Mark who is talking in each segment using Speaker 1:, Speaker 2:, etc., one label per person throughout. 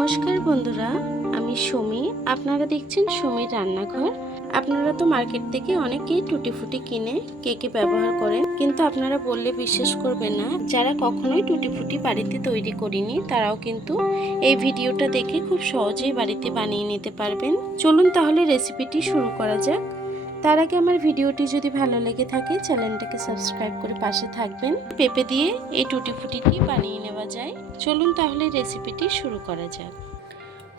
Speaker 1: নমস্কার বন্ধুরা, আমি সুমি। আপনারা দেখছেন সুমির রান্নাঘর। আপনারা তো মার্কেট থেকে অনেকেই টুটি ফুটি কিনে কেকে ব্যবহার করেন, কিন্তু আপনারা বললে বিশ্বাস করবেন না। যারা কখনোই টুটি ফুটি বাড়িতে তৈরি করিনি, তারাও কিন্তু এই ভিডিওটা দেখে খুব সহজেই বাড়িতে বানিয়ে নিতে পারবেন। চলুন তাহলে রেসিপিটি শুরু করা যাক। তার আগে আমার ভিডিওটি যদি ভালো লেগে থাকে, চ্যানেলটাকে সাবস্ক্রাইব করে পাশে থাকবেন। পেঁপে দিয়ে এই টুটি ফুটিটি বানিয়ে নেওয়া যায়। চলুন তাহলে রেসিপিটি শুরু করা যাক।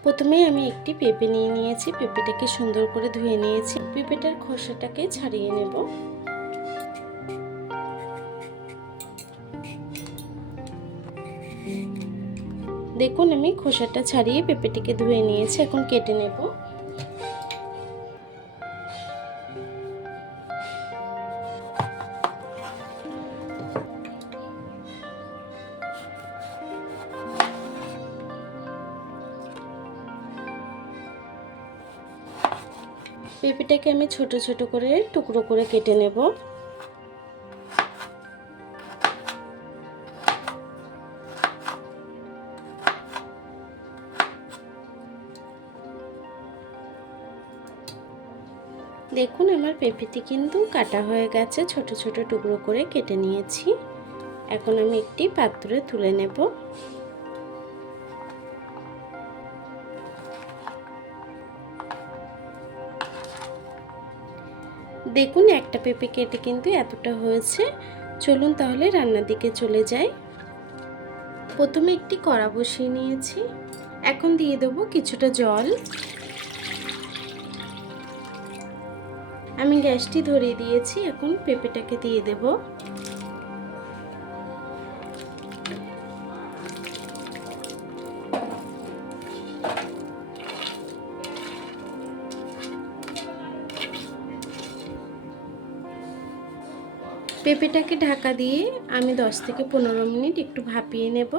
Speaker 1: প্রথমে আমি একটি পেঁপে নিয়ে নিয়েছি। পেঁপেটাকে সুন্দর করে ধুয়ে নিয়েছি। পেঁপেটার খোসাটাকে ছাড়িয়ে নেব। দেখুন, আমি খোসাটা ছাড়িয়ে পেঁপেটিকে ধুয়ে নিয়েছি। এখন কেটে নেব। পেঁপেটাকে আমি ছোট ছোট করে টুকরো করে কেটে নেব। দেখুন, আমার পেঁপেটি কিন্তু কাটা হয়ে গেছে। ছোট ছোট টুকরো করে কেটে নিয়েছি। এখন আমি একটি পাত্রে তুলে নেব। দেখুন, একটা পেঁপে কেটে কিন্তু এতটা হয়েছে। চলুন তাহলে রান্নার দিকে চলে যাই। প্রথমে একটি কড়া বসিয়ে নিয়েছি। এখন দিয়ে দেবো কিছুটা জল। আমি গ্যাসটি ধরিয়ে দিয়েছি। এখন পেঁপেটাকে দিয়ে দেব। পেঁপেটাকে ঢাকা দিয়ে আমি 10 থেকে পনেরো মিনিট একটু ভাপিয়ে নেব।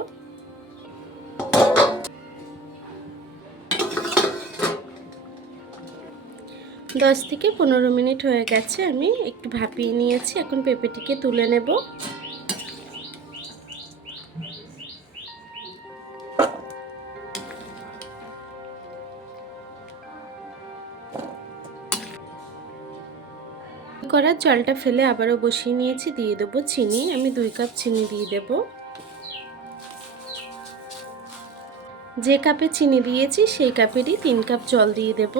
Speaker 1: দশ থেকে পনেরো মিনিট হয়ে গেছে, আমি একটু ভাপিয়ে নিয়েছি। এখন পেঁপেটিকে তুলে নেব। করার জলটা ফেলে আবারও বসিয়ে নিয়েছি, দিয়ে দেবো চিনি। আমি দুই কাপ চিনি দিয়ে দেব। যে কাপে চিনি দিয়েছি, সেই কাপেরই তিন কাপ জল দিয়ে দেব।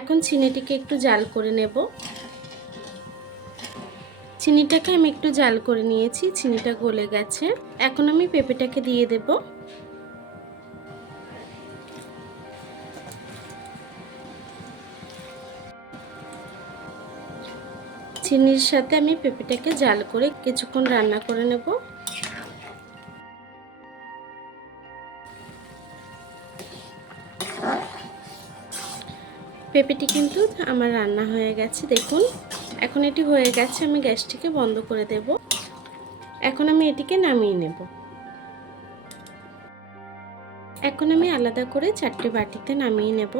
Speaker 1: এখন চিনিটিকে একটু জাল করে নেব। চিনিটাকে আমি একটু জাল করে নিয়েছি, চিনিটা গলে গেছে। এখন আমি পেঁপেটাকে দিয়ে দেবো। চিনির সাথে আমি পেঁপেটাকে জাল করে কিছুক্ষণ রান্না করে নেব। পেঁপেটি কিন্তু আমার রান্না হয়ে গেছে, দেখুন। এখন এটি হয়ে গেছে, আমি গ্যাসটিকে বন্ধ করে দেব। এখন আমি এটিকে নামিয়ে নেব। এখন আমি আলাদা করে চারটে বাটিতে নামিয়ে নেব।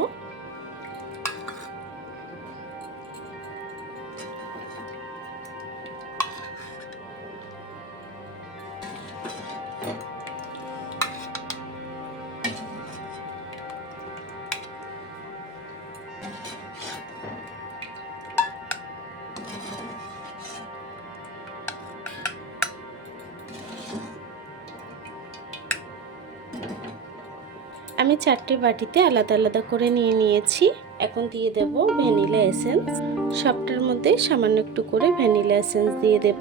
Speaker 1: আমি চারটে বাটিতে আলাদা আলাদা করে নিয়ে নিয়েছি। এখন দিয়ে দেব ভ্যানিলা এসেন্স। সবটার মধ্যে সামান্য একটু করে ভ্যানিলা এসেন্স দিয়ে দেব।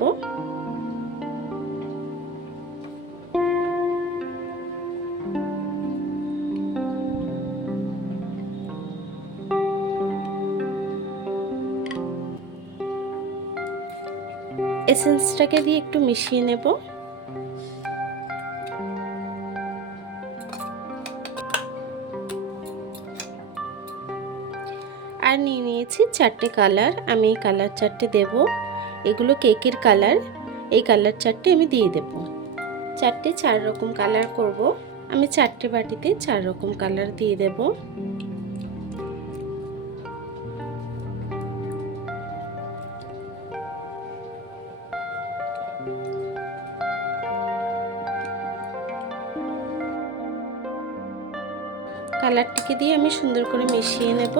Speaker 1: এসেন্সটাকে দিয়ে একটু মিশিয়ে নেব। আর নিয়ে নিয়েছি চারটে কালার। আমি এই কালার চারটে দেব। এগুলো কেকের কালার। এই কালার চারটে আমি দিয়ে দেব। চারটে চার রকম কালার করব। আমি চারটে বাটিতে চার রকম কালার দিয়ে দেব। কালারটিকে দিয়ে আমি সুন্দর করে মিশিয়ে নেব।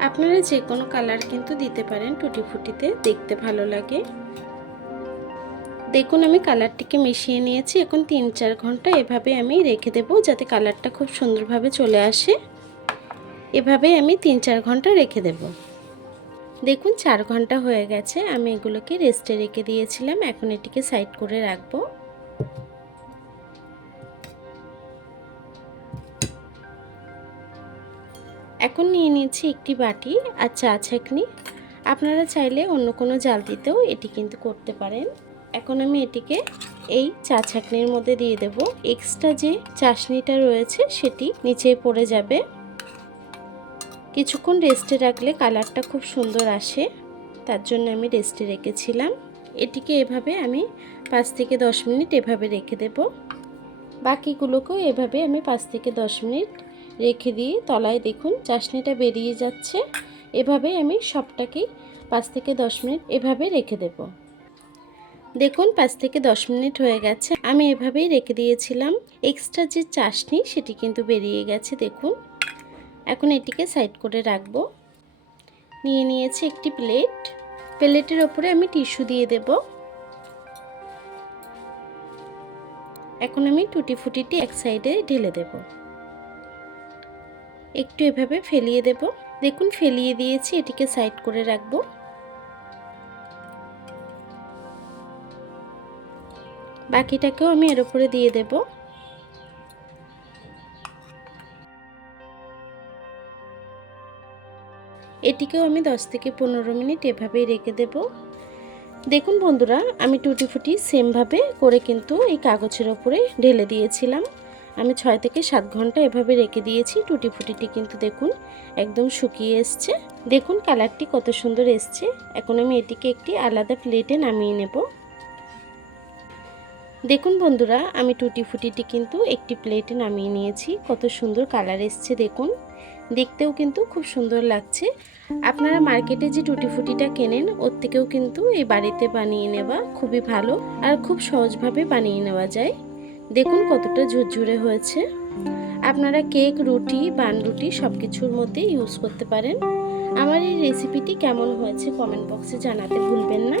Speaker 1: আপনারা যে কোনো কালার কিন্তু দিতে পারেন টুটি ফুটিতে, দেখতে ভালো লাগে। দেখুন, আমি কালারটিকে মিশিয়ে নিয়েছি। এখন তিন চার ঘণ্টা এভাবে আমি রেখে দেব যাতে কালারটা খুব সুন্দরভাবে চলে আসে। এভাবে আমি তিন চার ঘণ্টা রেখে দেব। দেখুন, চার ঘণ্টা হয়ে গেছে। আমি এগুলোকে রেস্টে রেখে দিয়েছিলাম। এখন এটিকে সাইড করে রাখব। এখন নিয়ে নিয়েছি একটি বাটি আর চা ছাকনি। আপনারা চাইলে অন্য কোনো জাল দিতেও এটি কিন্তু করতে পারেন। এখন আমি এটিকে এই চা ছাকনির মধ্যে দিয়ে দেব। এক্সট্রা যে চাশনিটা রয়েছে সেটি নিচে পড়ে যাবে। কিছুক্ষণ রেস্টে রাখলে কালারটা খুব সুন্দর আসে, তার জন্য আমি রেস্টে রেখেছিলাম। এটিকে এভাবে আমি পাঁচ থেকে দশ মিনিট এভাবে রেখে দেব। বাকিগুলোকেও এভাবে আমি পাঁচ থেকে দশ মিনিট রেখে দিয়ে তলায় দেখুন চাশনিটা বেরিয়ে যাচ্ছে। এভাবে আমি সবটাকেই পাঁচ থেকে দশ মিনিট এভাবে রেখে দেব। দেখুন পাঁচ থেকে দশ মিনিট হয়ে গেছে। আমি এভাবেই রেখে দিয়েছিলাম। এক্সট্রা যে চাশনি সেটি কিন্তু বেরিয়ে গেছে, দেখুন। এখন এটিকে সাইড করে রাখব। নিয়ে নিয়েছি একটি প্লেট। প্লেটের ওপরে আমি টিস্যু দিয়ে দেব। এখন আমি টুটি ফুটিটি এক সাইডে ঢেলে দেব। একটু এভাবে ফেলিয়ে দেব। দেখুন, ফেলিয়ে দিয়েছি, এটিকে সাইড করে রাখব। বাকিটাকেও আমি এর উপরে দিয়ে দেবো। এটিকেও আমি 10 থেকে পনেরো মিনিট এভাবেই রেখে দেব। দেখুন বন্ধুরা, আমি টুটি ফুটি সেমভাবে করে কিন্তু এই কাগজের ওপরে ঢেলে দিয়েছিলাম। আমি ছয় থেকে সাত ঘণ্টা এভাবে রেখে দিয়েছি। টুটি ফুটিটি কিন্তু দেখুন একদম শুকিয়ে এসছে। দেখুন কালারটি কত সুন্দর এসছে। এখন আমি এটিকে একটি আলাদা প্লেটে নামিয়ে নেব। দেখুন বন্ধুরা, আমি টুটি ফুটিটি কিন্তু একটি প্লেটে নামিয়ে নিয়েছি। কত সুন্দর কালার এসছে, দেখুন। দেখতেও কিন্তু খুব সুন্দর লাগছে। আপনারা মার্কেটে যে টুটি ফুটিটা কেনেন, ওর থেকেও কিন্তু এই বাড়িতে বানিয়ে নেওয়া খুবই ভালো আর খুব সহজভাবে বানিয়ে নেওয়া যায়। দেখুন কতটা ঝুরঝুরে হয়েছে। আপনারা কেক, রুটি, বান রুটি সব কিছুর মধ্যে ইউজ করতে পারেন। আমার এই রেসিপিটি কেমন হয়েছে কমেন্ট বক্সে জানাতে ভুলবেন না।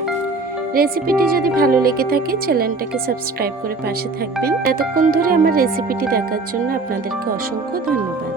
Speaker 1: রেসিপিটি যদি ভালো লেগে থাকে চ্যানেলটাকে সাবস্ক্রাইব করে পাশে থাকবেন। এতক্ষণ ধরে আমার রেসিপিটি দেখার জন্য আপনাদেরকে অসংখ্য ধন্যবাদ।